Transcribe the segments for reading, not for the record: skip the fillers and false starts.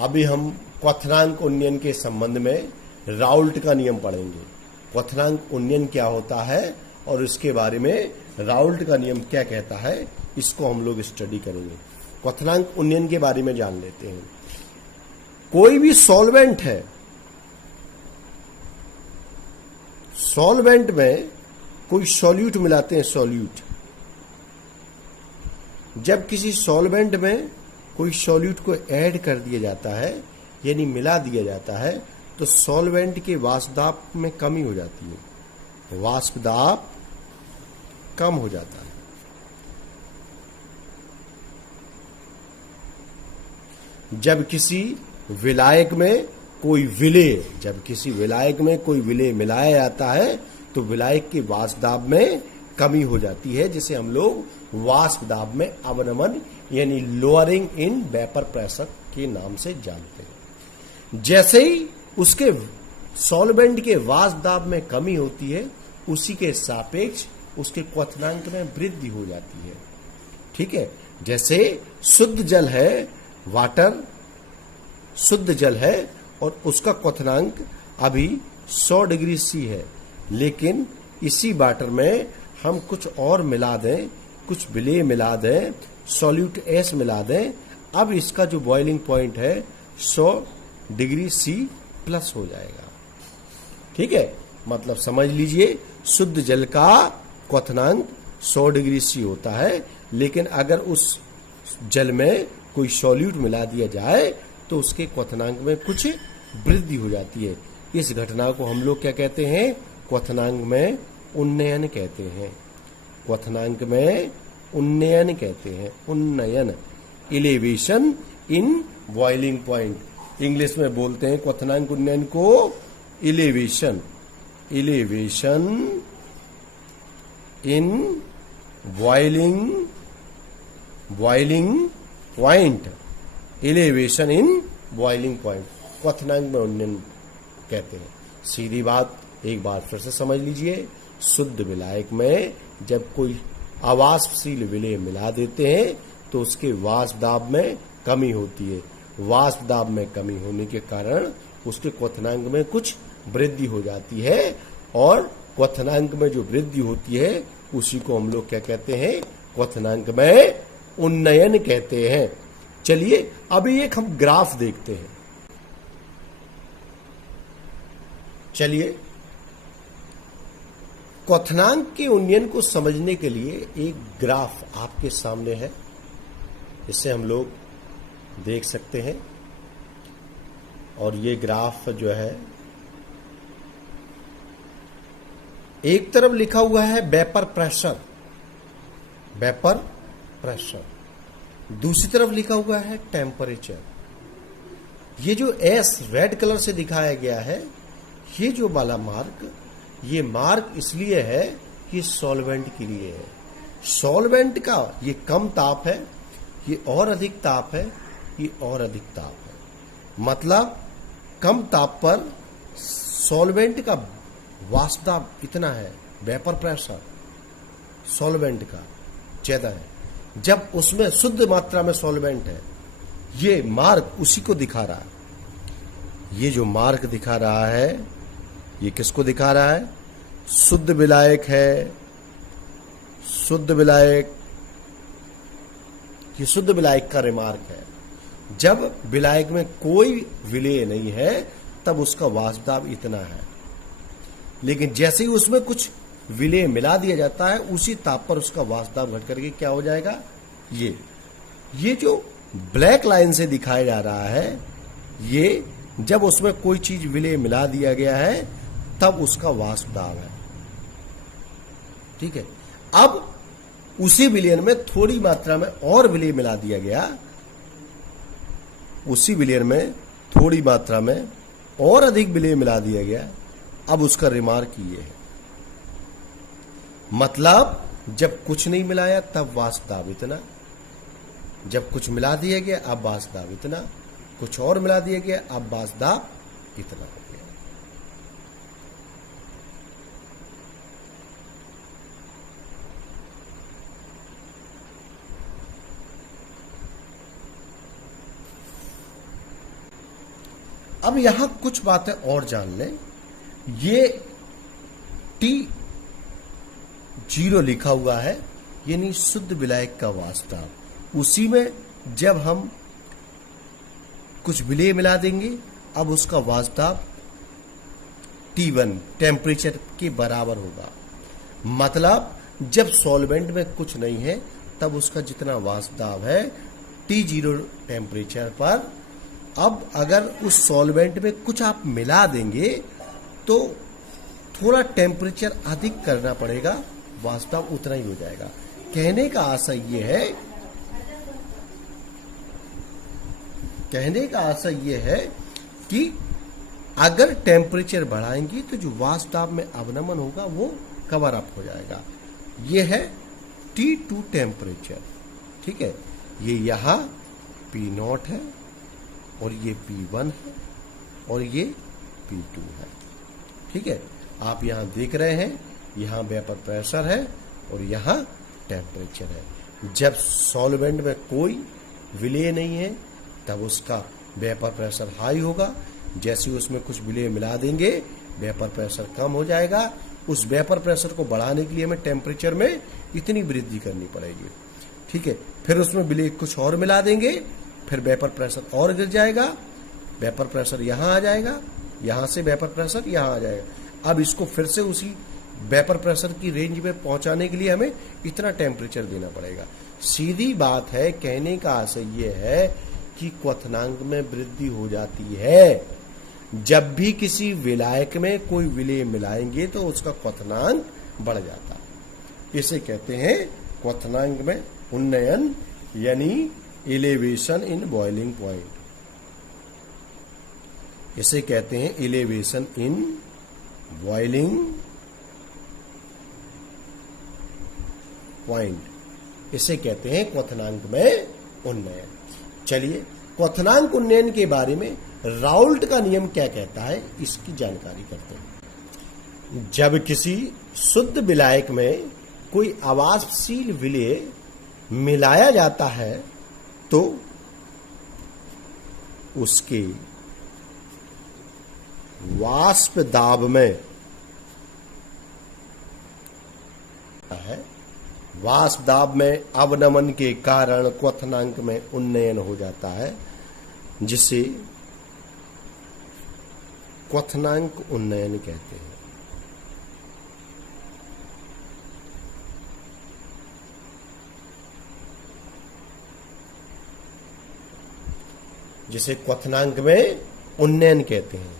अभी हम क्वथनांक उन्नयन के संबंध में राउल्ट का नियम पढ़ेंगे। क्वथनांक उन्नयन क्या होता है और इसके बारे में राउल्ट का नियम क्या कहता है, इसको हम लोग स्टडी करेंगे। क्वथनांक उन्नयन के बारे में जान लेते हैं। कोई भी सॉल्वेंट है, सॉल्वेंट में कोई सॉल्यूट मिलाते हैं, सॉल्यूट। जब किसी सॉल्वेंट में कोई सॉल्यूट को ऐड कर दिया जाता है, यानी मिला दिया जाता है, तो सॉल्वेंट के वाष्प दाब में कमी हो जाती है, वाष्प दाब कम हो जाता है। जब किसी विलायक में कोई विलेय, जब किसी विलायक में कोई विलेय मिलाया जाता है तो विलायक के वाष्प दाब में कमी हो जाती है, जिसे हम लोग वाष्प दाब में अवनमन यानी लोअरिंग इन वेपर प्रेशर के नाम से जानते हैं। जैसे ही उसके सॉल्वेंट के वाष्प दाब में कमी होती है, उसी के सापेक्ष उसके क्वथनांक में वृद्धि हो जाती है। ठीक है, जैसे शुद्ध जल है, वाटर शुद्ध जल है और उसका क्वथनांक अभी 100 डिग्री सी है, लेकिन इसी वाटर में हम कुछ और मिला दें, कुछ विलेय मिला दें, सॉल्यूट एस मिला दें, अब इसका जो बॉइलिंग पॉइंट है 100 डिग्री सी प्लस हो जाएगा। ठीक है, मतलब समझ लीजिए शुद्ध जल का क्वथनांक 100 डिग्री सी होता है, लेकिन अगर उस जल में कोई सॉल्यूट मिला दिया जाए तो उसके क्वथनांक में कुछ वृद्धि हो जाती है। इस घटना को हम लोग क्या कहते हैं? क्वथनांक में उन्नयन कहते हैं। क्वथनांक में उन्नयन कहते हैं, उन्नयन, elevation in boiling point. English में बोलते हैं क्वथनांक उन्नयन को elevation, elevation in boiling point, elevation in boiling point क्वथनांक में उन्नयन कहते हैं। सीधी बात एक बार फिर से समझ लीजिए, शुद्ध विलायक में जब कोई अवाष्पशील विलेय मिला देते हैं तो उसके वाष्प दाब में कमी होती है। वाष्प दाब में कमी होने के कारण उसके क्वथनांक में कुछ वृद्धि हो जाती है, और क्वथनांक में जो वृद्धि होती है उसी को हम लोग क्या कहते हैं? क्वथनांक में उन्नयन कहते हैं। चलिए अभी एक हम ग्राफ देखते हैं। चलिए क्वथनांक के उन्नयन को समझने के लिए एक ग्राफ आपके सामने है, इसे हम लोग देख सकते हैं। और ये ग्राफ जो है, एक तरफ लिखा हुआ है वेपर प्रेशर, वेपर प्रेशर, दूसरी तरफ लिखा हुआ है टेम्परेचर। ये जो एस रेड कलर से दिखाया गया है, ये जो वाला मार्क, ये मार्क इसलिए है कि सॉल्वेंट के लिए है। सॉल्वेंट का ये कम ताप है, ये और अधिक ताप है, ये और अधिक ताप है। मतलब कम ताप पर सॉल्वेंट का वाष्प दाब इतना है, वेपर प्रेशर सॉल्वेंट का ज्यादा है, जब उसमें शुद्ध मात्रा में सॉल्वेंट है। ये मार्क उसी को दिखा रहा है। ये जो मार्क दिखा रहा है, ये किसको दिखा रहा है? शुद्ध विलायक है, शुद्ध विलायक, ये शुद्ध विलायक का रिमार्क है। जब विलायक में कोई विलेय नहीं है तब उसका वाष्प दाब इतना है, लेकिन जैसे ही उसमें कुछ विलेय मिला दिया जाता है, उसी ताप पर उसका वाष्प दाब घट करके क्या हो जाएगा? ये जो ब्लैक लाइन से दिखाया जा रहा है, ये जब उसमें कोई चीज विलेय मिला दिया गया है तब उसका वाष्प दाब है। ठीक है, अब उसी विलयन में थोड़ी मात्रा में और विलेय मिला दिया गया, उसी विलयन में थोड़ी मात्रा में और अधिक विलेय मिला दिया गया, अब उसका रिमार्क ये है। मतलब जब कुछ नहीं मिलाया तब वाष्प दाब इतना, जब कुछ मिला दिया गया अब वाष्प दाब इतना, कुछ और मिला दिया गया अब वाष्प दाब इतना हो गया। अब यहां कुछ बातें और जान लें। ये T0 लिखा हुआ है, यानी शुद्ध विलायक का वाष्प। उसी में जब हम कुछ विलेय मिला देंगे, अब उसका वाष्प T1 टेम्परेचर के बराबर होगा। मतलब जब सॉल्वेंट में कुछ नहीं है तब उसका जितना वाष्प दाब है T0 टेम्परेचर पर, अब अगर उस सॉल्वेंट में कुछ आप मिला देंगे तो थोड़ा टेम्परेचर अधिक करना पड़ेगा, वाष्प दाब उतना ही हो जाएगा। कहने का आशय ये है कि अगर टेम्परेचर बढ़ाएंगे तो जो वाष्प दाब में अवनमन होगा वो कवर अप हो जाएगा। ये है T2 टेम्परेचर, ठीक है। ये यहां P0 है और ये P1 है और ये P2 है, ठीक है। आप यहां देख रहे हैं, यहां वेपर प्रेशर है और यहां टेम्परेचर है। जब सॉल्वेंट में कोई विलेय नहीं है तब उसका वेपर प्रेशर हाई होगा। जैसे उसमें कुछ विलेय मिला देंगे, वेपर प्रेशर कम हो जाएगा। उस वेपर प्रेशर को बढ़ाने के लिए हमें टेम्परेचर में इतनी वृद्धि करनी पड़ेगी, ठीक है। फिर उसमें विलेय कुछ और मिला देंगे, फिर वेपर प्रेशर और गिर जाएगा, वेपर प्रेशर यहां आ जाएगा, यहां से वेपर प्रेशर यहां आ जाएगा। अब इसको फिर से उसी वेपर प्रेशर की रेंज में पहुंचाने के लिए हमें इतना टेम्परेचर देना पड़ेगा। सीधी बात है, कहने का आशय ये है कि क्वथनांक में वृद्धि हो जाती है। जब भी किसी विलायक में कोई विलेय मिलाएंगे तो उसका क्वथनांक बढ़ जाता है। इसे कहते हैं क्वथनांक में उन्नयन, यानी एलिवेशन इन बॉइलिंग पॉइंट। इसे कहते हैं एलिवेशन इन बॉइलिंग पॉइंट। इसे कहते हैं क्वथनांक में उन्नयन। चलिए, क्वथनांक उन्नयन के बारे में राउल्ट का नियम क्या कहता है, इसकी जानकारी करते हैं। जब किसी शुद्ध विलायक में कोई अवाष्पशील विलेय मिलाया जाता है तो उसके वाष्प दाब में वाष्प दाब में अवनमन के कारण क्वथनांक में उन्नयन हो जाता है, जिसे क्वथनांक उन्नयन कहते हैं। जिसे क्वथनांक में उन्नयन कहते हैं।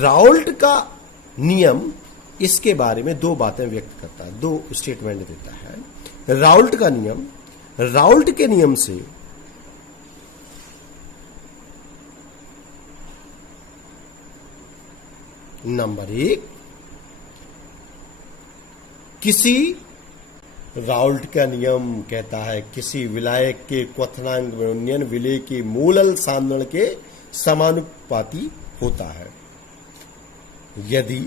राउल्ट का नियम इसके बारे में दो बातें व्यक्त करता है, दो स्टेटमेंट देता है। राउल्ट का नियम, राउल्ट के नियम से नंबर 1, राउल्ट का नियम कहता है किसी विलायक के क्वथनांक में उन्नयन विलेय के मूलल सांद्रण के समानुपाती होता है। यदि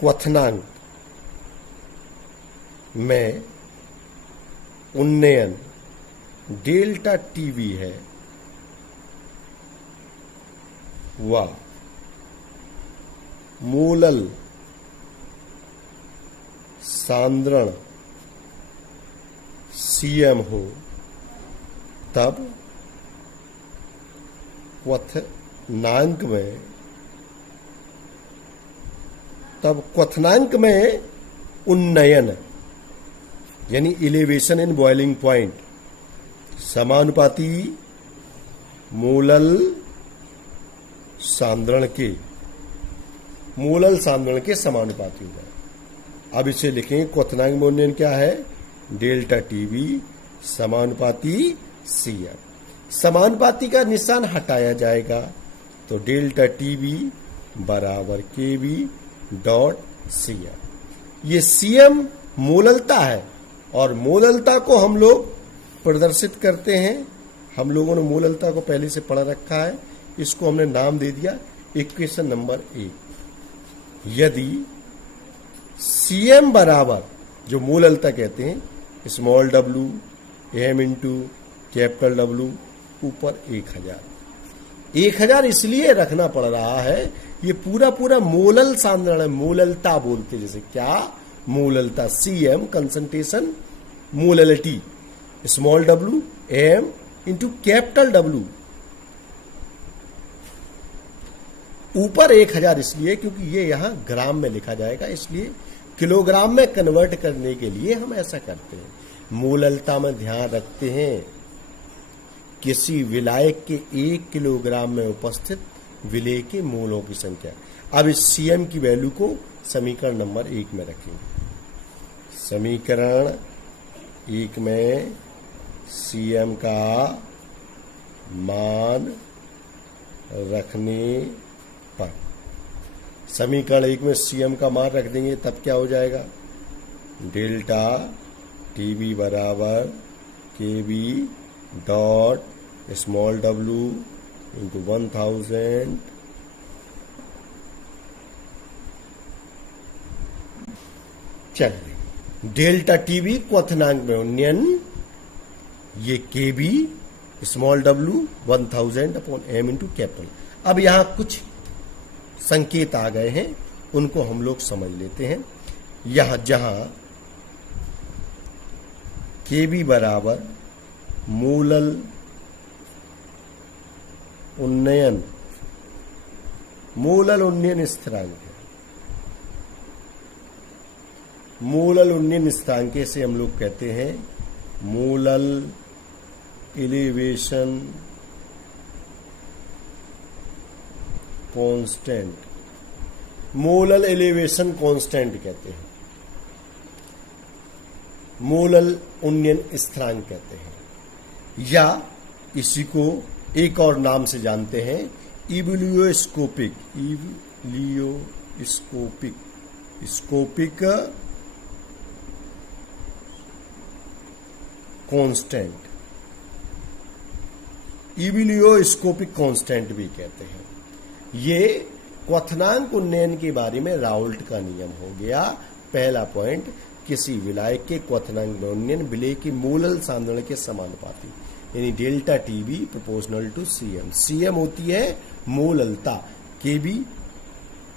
क्वथनांक में उन्नयन डेल्टा टीवी है व मूलल सांद्रण सीएम हो, तब क्वथनांक में उन्नयन यानी एलिवेशन इन बॉइलिंग पॉइंट समानुपाती मूलल सांद्रण के समानुपाती होगा। अब इसे लिखेंगे, क्वथनांक में उन्नयन क्या है, डेल्टा टीवी समानुपाती सीएम। समानुपाती का निशान हटाया जाएगा तो डेल्टा टीवी बराबर केवी डॉट सीएम। ये सीएम मोललता है और मोललता को हम लोग प्रदर्शित करते हैं। हम लोगों ने मोललता को पहले से पढ़ रखा है, इसको हमने नाम दे दिया इक्वेशन नंबर 1। यदि सीएम बराबर, जो मोललता कहते हैं, small W M into capital W ऊपर 1000, 1000 इसलिए रखना पड़ रहा है, ये पूरा पूरा मोलल सांद्रण है, मोललता बोलते जैसे, क्या मोललता, CM concentration molality, small w m into capital W। ऊपर 1000 इसलिए क्योंकि ये यहां ग्राम में लिखा जाएगा, इसलिए किलोग्राम में कन्वर्ट करने के लिए हम ऐसा करते हैं। मोललता में ध्यान रखते हैं किसी विलायक के 1 किलोग्राम में उपस्थित विलेय के मोलों की संख्या। अब इस CM की वैल्यू को समीकरण नंबर 1 में रखेंगे। समीकरण 1 में CM का मान रखने पर, समीकरण 1 में CM का मान रख देंगे तब क्या हो जाएगा, डेल्टा TB बराबर KB dot small w into 1000 चलिए, डेल्टा TB क्वथनांक में उन्नयन, ये KB small w 1000 upon m into capital. अब यहां कुछ संकेत आ गए हैं, उनको हम लोग समझ लेते हैं। यहां जहां KB बराबर मूलल उन्नयन, मूलल उन्नयन स्थिरांक है, मूलल उन्नयन स्थिरांक से हम लोग कहते हैं मूलल एलिवेशन कांस्टेंट, मूलल एलिवेशन कांस्टेंट कहते हैं, मूलल उन्नयन स्थिरांक कहते हैं, या इसी को एक और नाम से जानते हैं इवलियोस्कोपिक, इवलियोस्कोपिक, स्कोपिक कांस्टेंट, इवलियोस्कोपिक कांस्टेंट भी कहते हैं। ये क्वथनांक उन्नयन के बारे में राउल्ट का नियम हो गया। पहला पॉइंट, किसी विलायक के क्वथनांक में उन्नयन विलेय की मोलल सांद्रण के समानुपाती, यानी delta TB proportional to CM। CM होती है मोललता, KB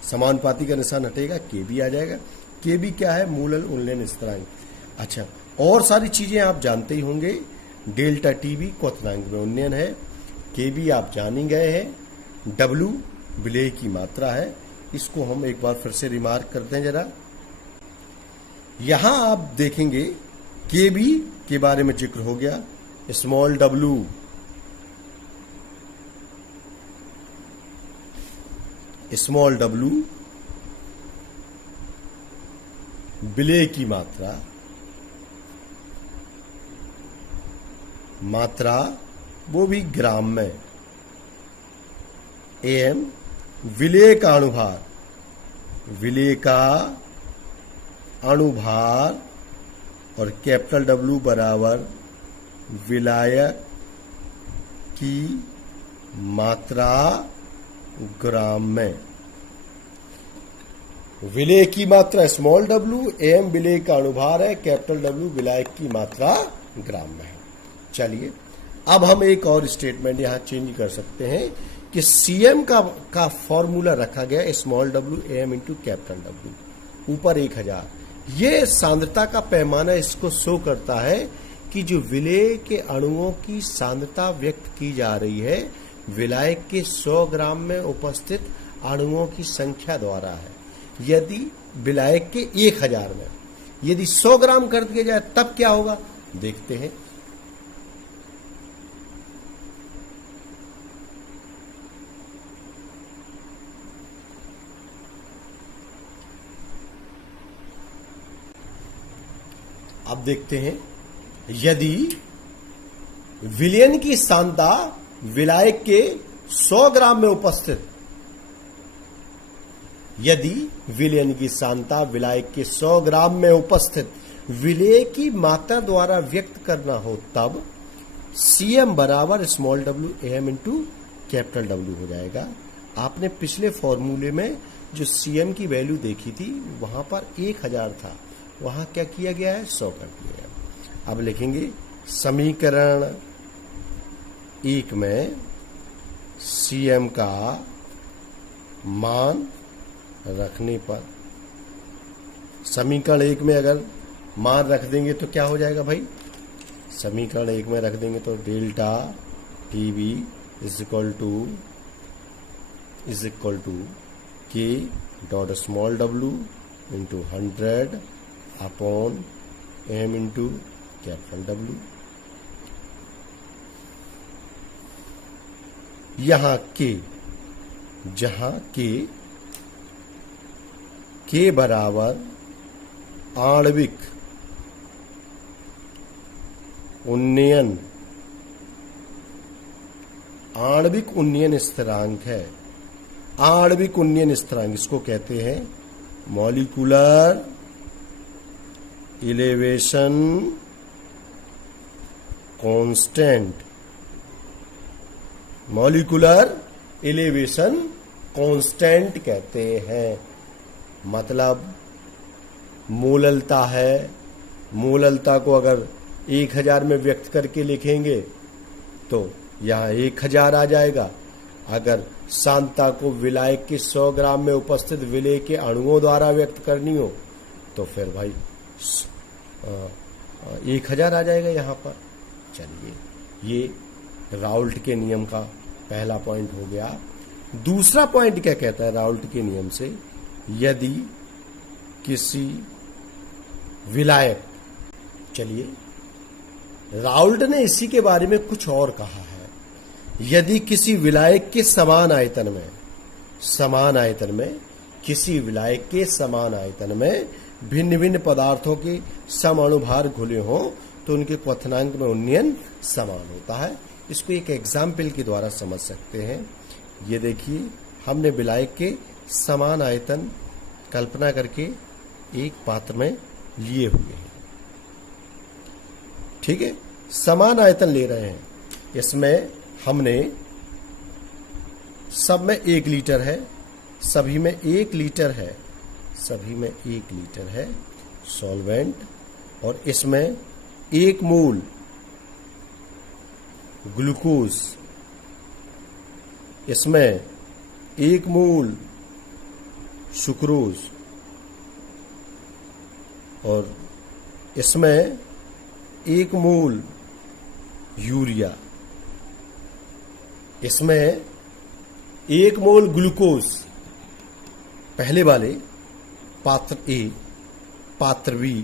समानुपाती का निशान हटेगा, KB आ जाएगा। KB क्या है, मोलल उन्नयन स्थिरांक। अच्छा, और सारी चीजें आप जानते ही होंगे। डेल्टा TB क्वथनांक में उन्नयन है, KB आप जान ही गए हैं, W विलेय की मात्रा है। इसको हम एक बार फिर से रिमार्क करते हैं जरा। यहां आप देखेंगे KB के बारे में जिक्र हो गया, स्मॉल w विलेय की मात्रा वो भी ग्राम में, AM विलेय का अणुभार, विलेय का अणुभार, और कैपिटल W बराबर विलायक की मात्रा ग्राम में। विलेय की मात्रा स्मॉल w, AM विलेय का अणुभार है, कैपिटल W विलायक की मात्रा ग्राम में है। चलिए, अब हम एक और स्टेटमेंट यहां चेंज कर सकते हैं कि CM का फॉर्मूला रखा गया small w AM into capital W, ऊपर 1000। ये सांद्रता का पैमाना इसको शो करता है कि जो विलेय के अणुओं की सांद्रता व्यक्त की जा रही है विलायक के 100 ग्राम में उपस्थित अणुओं की संख्या द्वारा है। यदि विलायक के 1000 में यदि 100 ग्राम कर दिया जाए तब क्या होगा, देखते हैं। अब देखते हैं, यदि विलयन की सांद्रता विलायक के 100 ग्राम में उपस्थित, यदि विलयन की सांद्रता विलायक के 100 ग्राम में उपस्थित विलेय की मात्रा द्वारा व्यक्त करना हो तब CM बराबर small w AM into capital W हो जाएगा। आपने पिछले फॉर्मूले में जो CM की वैल्यू देखी थी वहां पर 1000 था, वहां क्या किया गया है, 100 कर दिया गया। अब लिखेंगे समीकरण 1 में Cm का मान रखने पर, समीकरण 1 में अगर मान रख देंगे तो क्या हो जाएगा भाई? समीकरण 1 में रख देंगे तो delta TB is equal to K dot small W into 100 upon M into capital W. जहां के बराबर आणविक उन्नयन स्थिरांक है। आणविक उन्नयन स्थिरांक इसको कहते हैं molecular elevation constant. Molecular elevation constant कहते हैं। मतलब मोललता है, मोललता को अगर 1000 में व्यक्त करके लिखेंगे तो यहां 1000 आ जाएगा। अगर सांद्रता को विलायक के 100 ग्राम में उपस्थित विलेय के अणुओं द्वारा व्यक्त करनी हो तो फिर भाई 1000 आ जाएगा यहां पर। चलिए, ये राउल्ट के नियम का पहला पॉइंट हो गया। दूसरा पॉइंट क्या कहता है राउल्ट के नियम से? यदि किसी विलायक, चलिए राउल्ट ने इसी के बारे में कुछ और कहा है। यदि किसी विलायक के समान आयतन में भिन्न भिन्न पदार्थों के समअणुभार घुले हों तो उनके क्वथनांक में उन्नयन समान होता है। इसको एक एग्जाम्पल के द्वारा समझ सकते हैं। ये देखिए, हमने विलायक के समान आयतन कल्पना करके एक पात्र में लिए हुए हैं। ठीक है, समान आयतन ले रहे हैं। इसमें हमने सब में 1 लीटर है, सभी में 1 लीटर है सॉल्वेंट, और इसमें 1 मोल ग्लूकोज, इसमें 1 मोल सुक्रोज, और इसमें 1 मोल यूरिया, इसमें 1 मोल ग्लूकोज पहले वाले पात्र ए, पात्र बी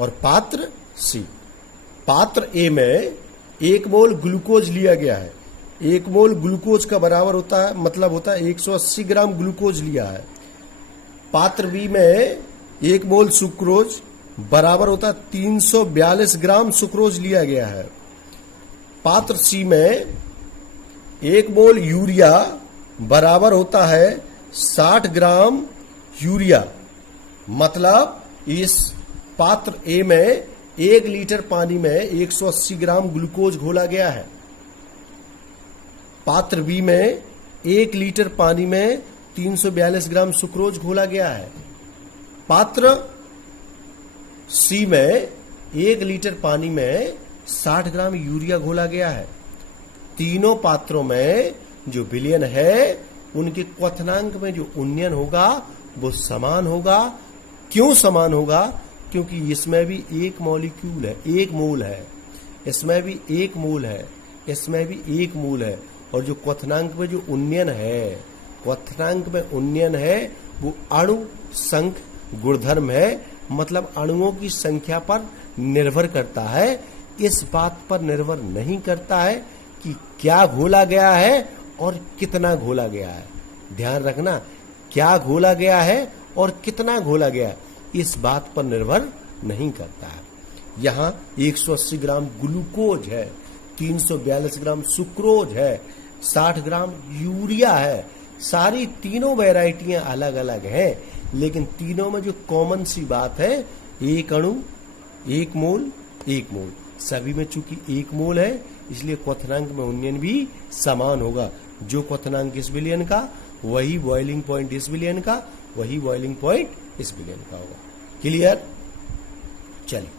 और पात्र सी। पात्र ए में 1 मोल ग्लूकोज लिया गया है। 1 मोल ग्लूकोज का बराबर होता है, मतलब होता है 180 ग्राम ग्लूकोज लिया है। पात्र बी में 1 मोल सुक्रोज बराबर होता है 342 ग्राम सुक्रोज लिया गया है। पात्र सी में 1 मोल यूरिया बराबर होता है 60 ग्राम यूरिया। मतलब इस पात्र ए में 1 लीटर पानी में 180 ग्राम ग्लूकोज घोला गया है। पात्र बी में 1 लीटर पानी में 342 ग्राम सुक्रोज घोला गया है। पात्र सी में 1 लीटर पानी में 60 ग्राम यूरिया घोला गया है। तीनों पात्रों में जो विलयन है उनके क्वथनांक में जो उन्नयन होगा वो समान होगा। क्यों समान होगा? क्योंकि इसमें भी 1 मॉलिक्यूल है, 1 मोल है, इसमें भी 1 मोल है, इसमें भी 1 मोल है। और जो क्वथनांक में जो उन्नयन है, क्वथनांक में उन्नयन है वो अणु संख गुणधर्म है। मतलब अणुओं की संख्या पर निर्भर करता है। इस बात पर निर्भर नहीं करता है कि क्या घोला गया है और कितना घोला गया है। ध्यान रखना, क्या घोला गया है और कितना घोला गया है, इस बात पर निर्भर नहीं करता है। यहाँ 180 ग्राम ग्लूकोज है, 342 ग्राम सुक्रोज है, 60 ग्राम यूरिया है। सारी तीनों वैरायटियां अलग अलग हैं, लेकिन तीनों में जो कॉमन सी बात है, 1 अणु 1 मोल 1 मोल। सभी में चूंकि 1 मोल है इसलिए क्वथनांक में उन्नयन भी समान होगा। जो क्वथनांक इस विलयन का वही बॉइलिंग पॉइंट इस विलयन का, वही बॉइलिंग पॉइंट इस विलयन का होगा। क्लियर? चलिए